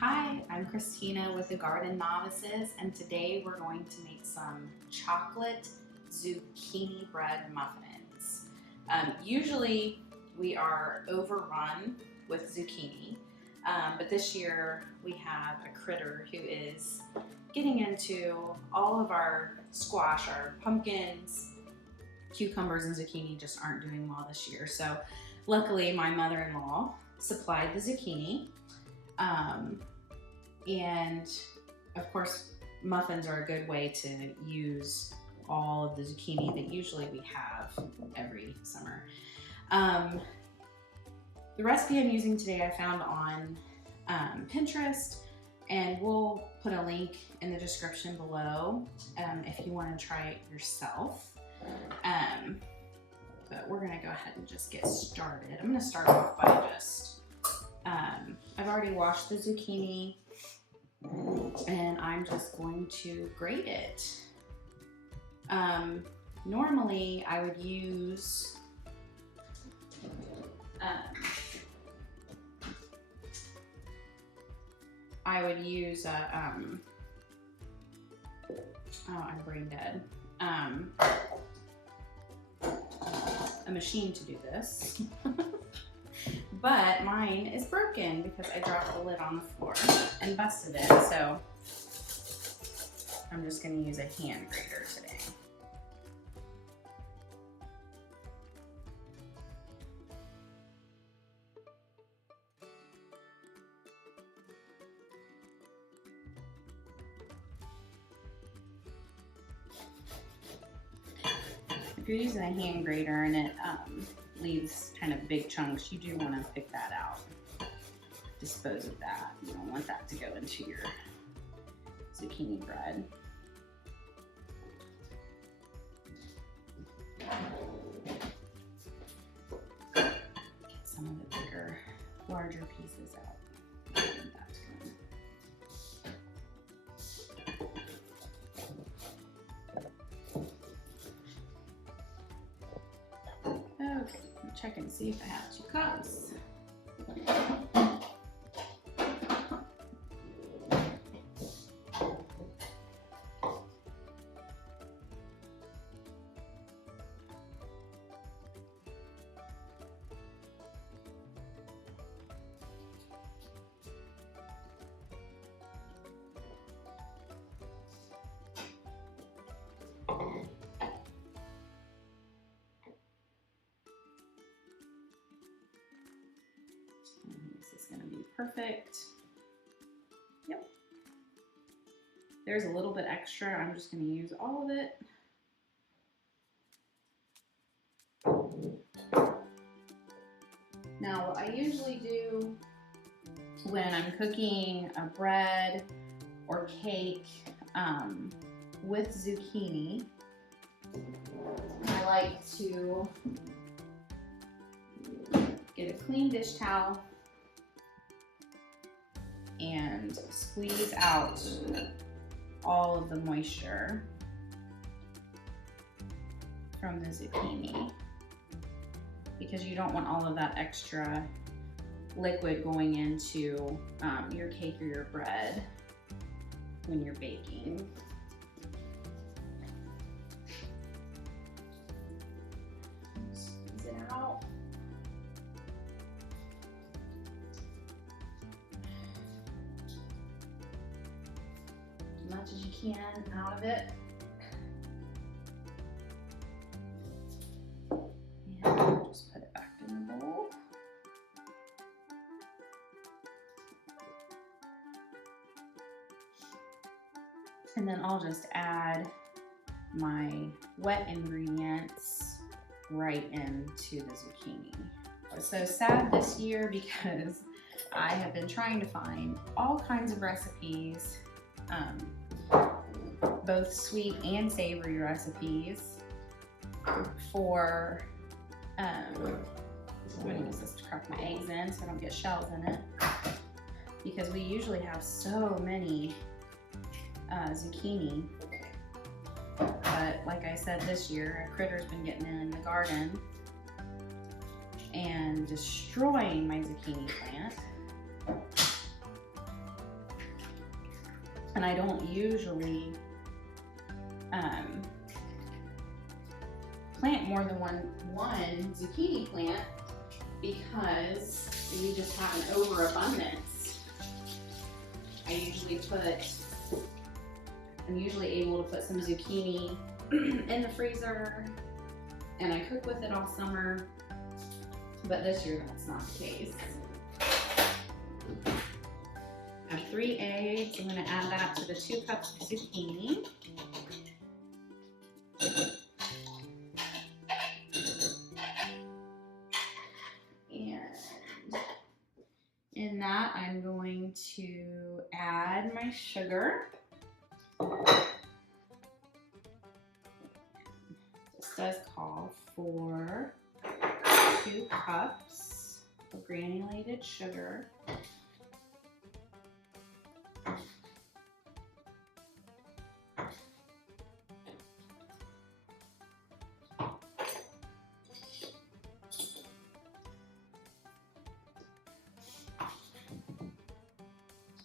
Hi, I'm Christina with the Garden Novices, and today we're going to make some chocolate zucchini bread muffins. Usually we are overrun with zucchini, but this year we have a critter who is getting into all of our squash, our pumpkins, cucumbers, and zucchini just aren't doing well this year. So luckily my mother-in-law supplied the zucchini. And of course, muffins are a good way to use all of the zucchini that usually we have every summer. The recipe I'm using today I found on Pinterest, and we'll put a link in the description below if you want to try it yourself. But we're gonna go ahead and just get started. I'm gonna start off by just, I've already washed the zucchini, and I'm just going to grate it. Normally I would use oh, I'm brain dead. A machine to do this. But mine is broken because I dropped the lid on the floor and busted it, so I'm just going to use a hand grater today. If you're using a hand grater and it leaves kind of big chunks, you do want to pick that out. Dispose of that. You don't want that to go into your zucchini bread. Get some of the bigger, larger pieces out. I think that's good. Okay, check and see if I have 2 cups. This is going to be perfect. Yep. There's a little bit extra. I'm just going to use all of it. Now, what I usually do when I'm cooking a bread or cake with zucchini, I like to get a clean dish towel and squeeze out all of the moisture from the zucchini, because you don't want all of that extra liquid going into your cake or your bread when you're baking. Squeeze it out. As much as you can out of it. And I'll just put it back in the bowl. And then I'll just add my wet ingredients right into the zucchini. I was so sad this year because I have been trying to find all kinds of recipes, both sweet and savory recipes for, I'm going to use this to crack my eggs in so I don't get shells in it, because we usually have so many zucchini. But like I said, this year a critter's been getting in the garden and destroying my zucchini plant. And I don't usually plant more than one zucchini plant because we just have an overabundance. I'm usually able to put some zucchini in the freezer and I cook with it all summer, but this year that's not the case. I have 3 eggs. I'm going to add that to the 2 cups of zucchini. And in that, I'm going to add my sugar. This does call for 2 cups of granulated sugar.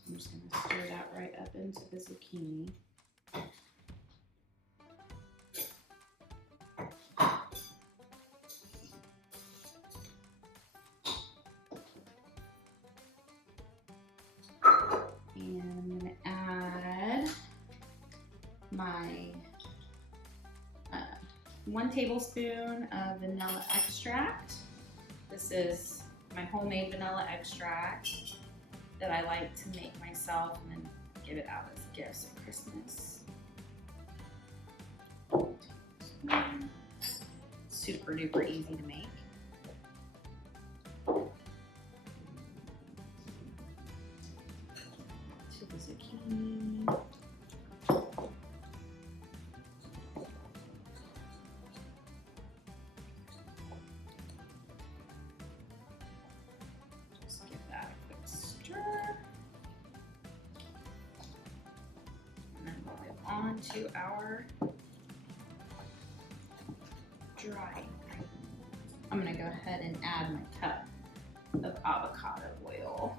I'm just going to stir that right up into the zucchini. And I'm going to add my 1 tablespoon of vanilla extract. This is my homemade vanilla extract that I like to make myself and then give it out as gifts at Christmas. Super duper easy to make. To the zucchini. Just give that a quick stir. And then we'll move on to our dry. I'm gonna go ahead and add my cup of avocado oil.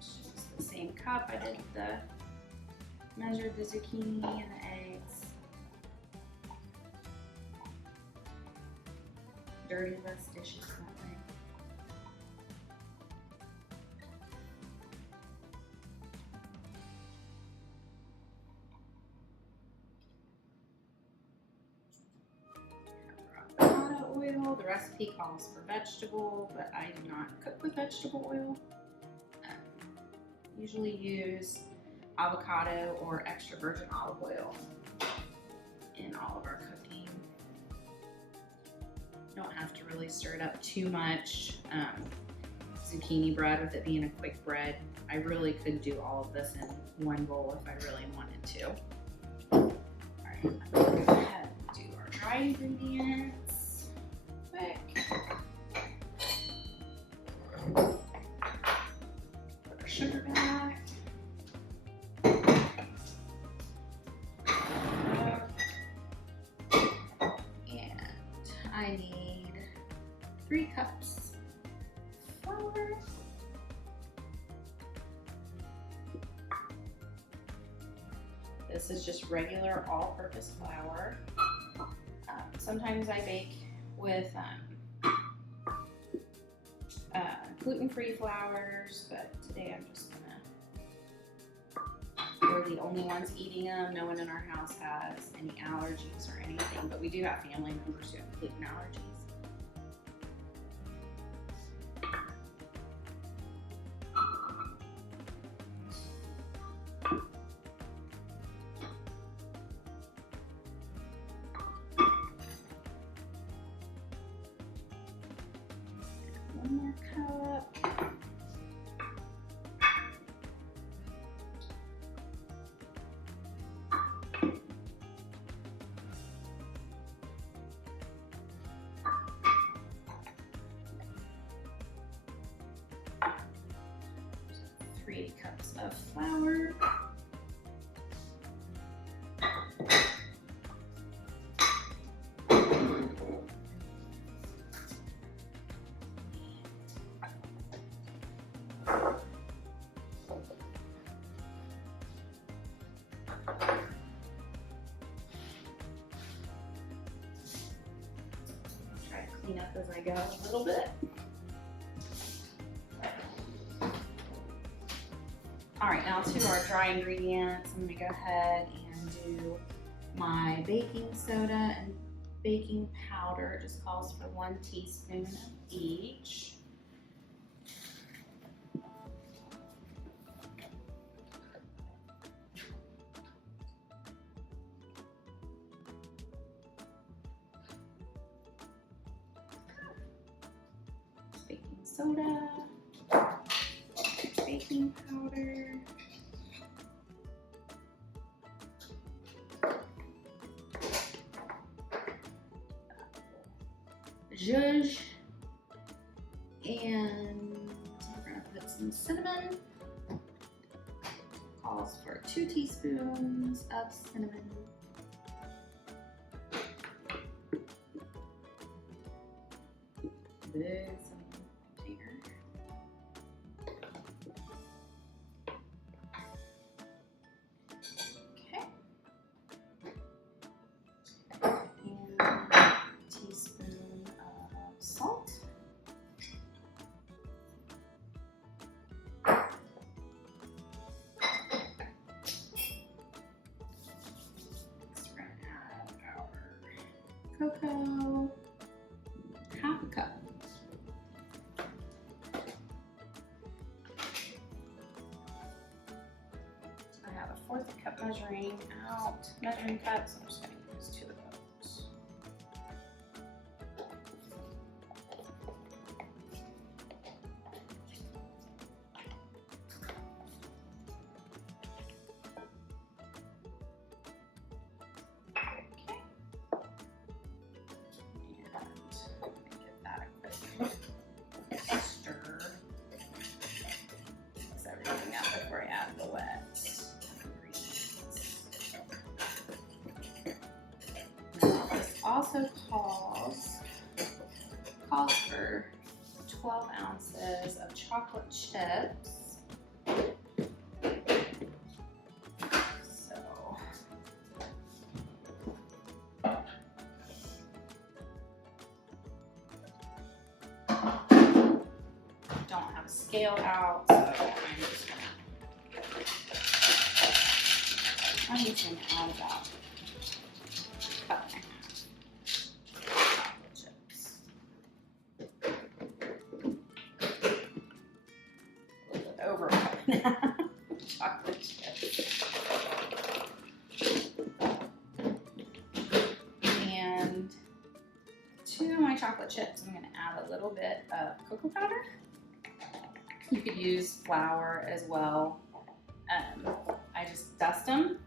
Just the same cup I did measured the zucchini and the eggs. Dirty less dishes that way. Avocado oil. The recipe calls for vegetable, but I do not cook with vegetable oil. Usually use avocado or extra virgin olive oil in all of our cooking. Don't have to really stir it up too much. Zucchini bread, with it being a quick bread, I really could do all of this in one bowl if I really wanted to. All right, I'm gonna go ahead and do our dry ingredients quick. Put our sugar back. And I need 3 cups flour. This is just regular all-purpose flour. Sometimes I bake with gluten-free flours, but today I'm just gonna, we're the only ones eating them. No one in our house has any allergies or anything, but we do have family members who have gluten allergies. One more cup. So 3 cups of flour. Try to clean up as I go a little bit. All right, now to our dry ingredients. I'm gonna go ahead and do my baking soda and baking powder. It just calls for 1 teaspoon of each. Baking soda, baking powder, zhuzh, and we're gonna put some cinnamon. Calls for 2 teaspoons of cinnamon. Big cinnamon container. Okay. And a teaspoon of salt. Next we're gonna add our cocoa, half a cup. I have a 1/4 cup measuring cup, so I'm just gonna use 2 of those. Okay. And give that a quick stir. Mix everything up before I add the wet ingredients. Now, this also calls for 12 ounces of chocolate chips. So don't have a scale out, so I'm just gonna add about a cup and a half chocolate chips. A little bit over a cup and a half chocolate chips. And to my chocolate chips, I'm gonna add a little bit of cocoa powder. You could use flour as well. I just dust them,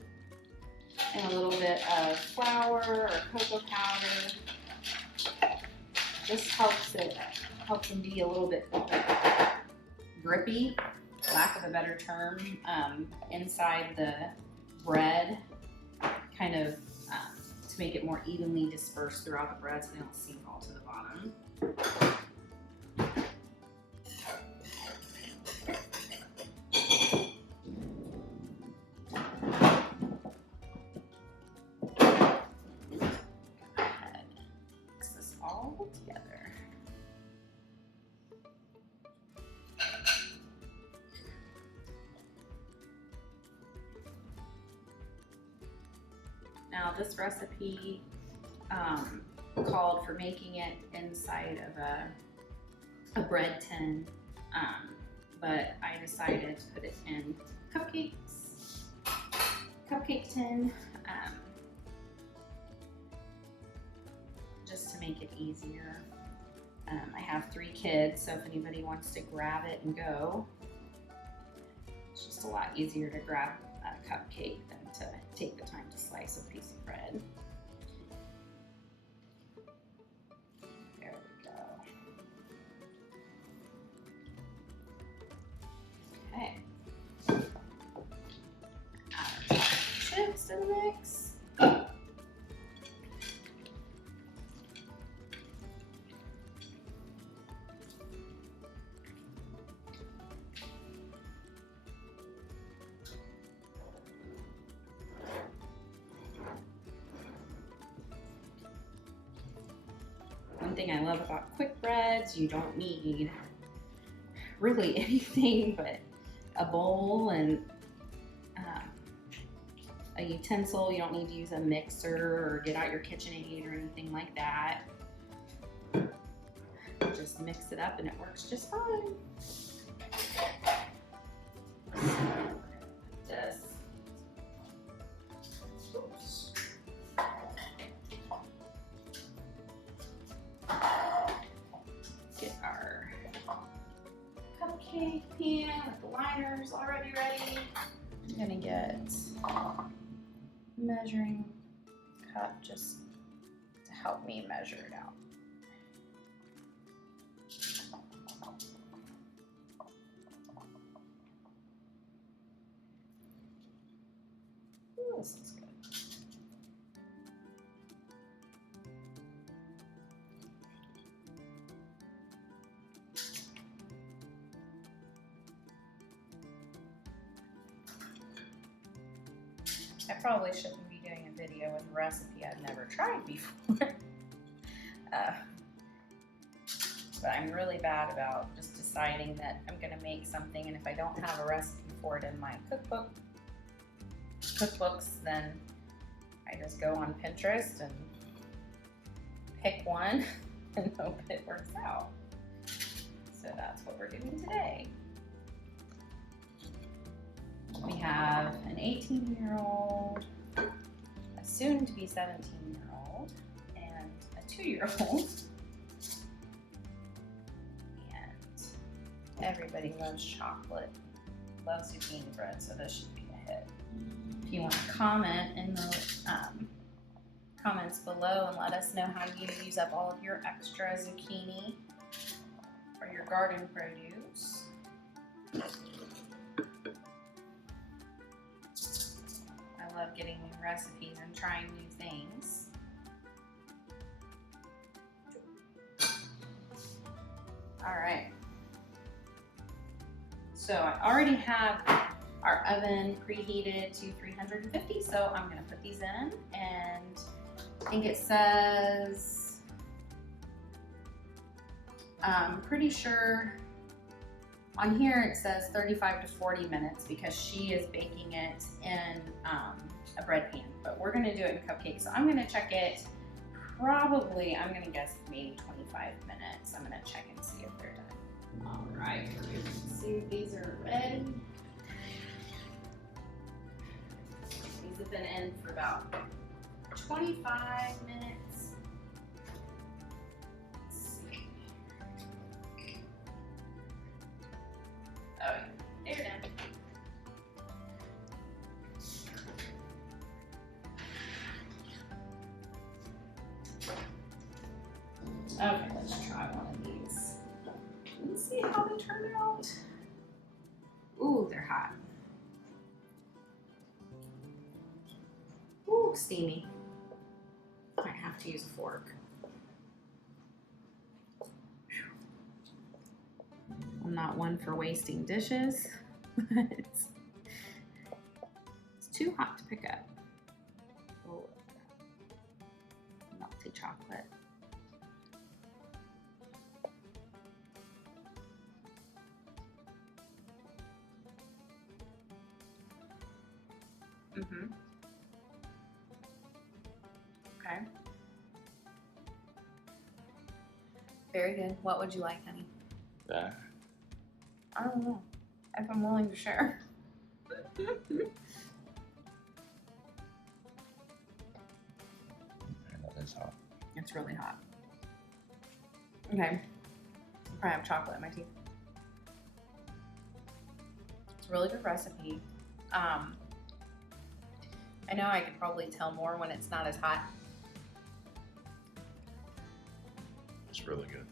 and a little bit of flour or cocoa powder. This helps them be a little bit grippy, lack of a better term, inside the bread, kind of to make it more evenly dispersed throughout the bread so they don't sink all to the bottom. Mix this all together. Now this recipe called for making it inside of a bread tin, but I decided to put it in cupcake tin, just to make it easier. I have 3 kids, so if anybody wants to grab it and go, it's just a lot easier to grab a cupcake than to take the time to slice a piece of bread. There we go. Okay. Add our chips to the mix. thing I love about quick breads, you don't need really anything but a bowl and a utensil. You don't need to use a mixer or get out your KitchenAid or anything like that. Just mix it up and it works just fine. This. Oops. Get our cupcake pan with the liners already ready. I'm gonna get measuring cup just to help me measure it out. Ooh, this looks good. I probably shouldn't be doing a video with a recipe I've never tried before. But I'm really bad about just deciding that I'm gonna make something, and if I don't have a recipe for it in my cookbooks, then I just go on Pinterest and pick one and hope it works out. So that's what we're doing today. We have an 18-year-old, a soon-to-be 17-year-old, and a 2-year-old. And everybody loves chocolate, loves zucchini bread, so this should be a hit. If you want to comment in the comments below and let us know how you use up all of your extra zucchini or your garden produce. I love getting new recipes and trying new things. All right. So I already have our oven preheated to 350, so I'm gonna put these in, and I think it says, I'm pretty sure on here it says 35 to 40 minutes because she is baking it in a bread pan, but we're gonna do it in cupcakes. So I'm gonna check it probably, I'm gonna guess maybe 25 minutes. I'm gonna check and see if they're done. All right, let's see if these are ready. These have been in for about 25 minutes. Let's see. Oh, they're done. Okay, let's try one of these. Let's see how they turn out. Ooh, they're hot. Ooh, steamy. Might have to use a fork. I'm not one for wasting dishes, but it's too hot to pick up. Oh, melty chocolate. Okay. Very good. What would you like, honey? That. I don't know. If I'm willing to share. That is hot. It's really hot. Okay. I probably have chocolate in my teeth. It's a really good recipe. I know I could probably tell more when it's not as hot. It's really good.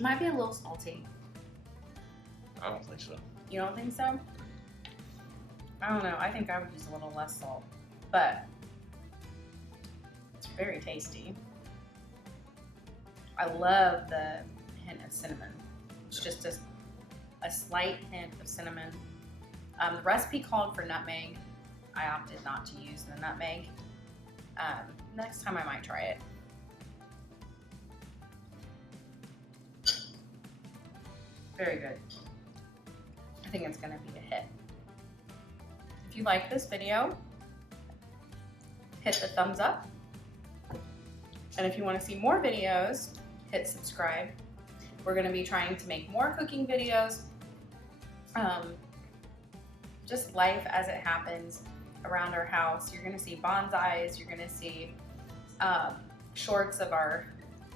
Might be a little salty. I don't think so. You don't think so? I don't know. I think I would use a little less salt, but it's very tasty. I love the hint of cinnamon. It's just a slight hint of cinnamon. The recipe called for nutmeg. I opted not to use the nutmeg. Next time I might try it. Very good. I think it's gonna be a hit. If you like this video, hit the thumbs up. And if you want to see more videos, hit subscribe. We're going to be trying to make more cooking videos. Just life as it happens around our house. You're going to see bonsais. You're going to see shorts of our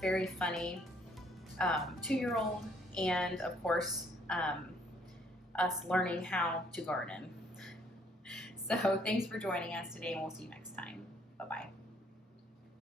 very funny 2-year-old, and of course us learning how to garden. So thanks for joining us today, and we'll see you next time. Bye-bye.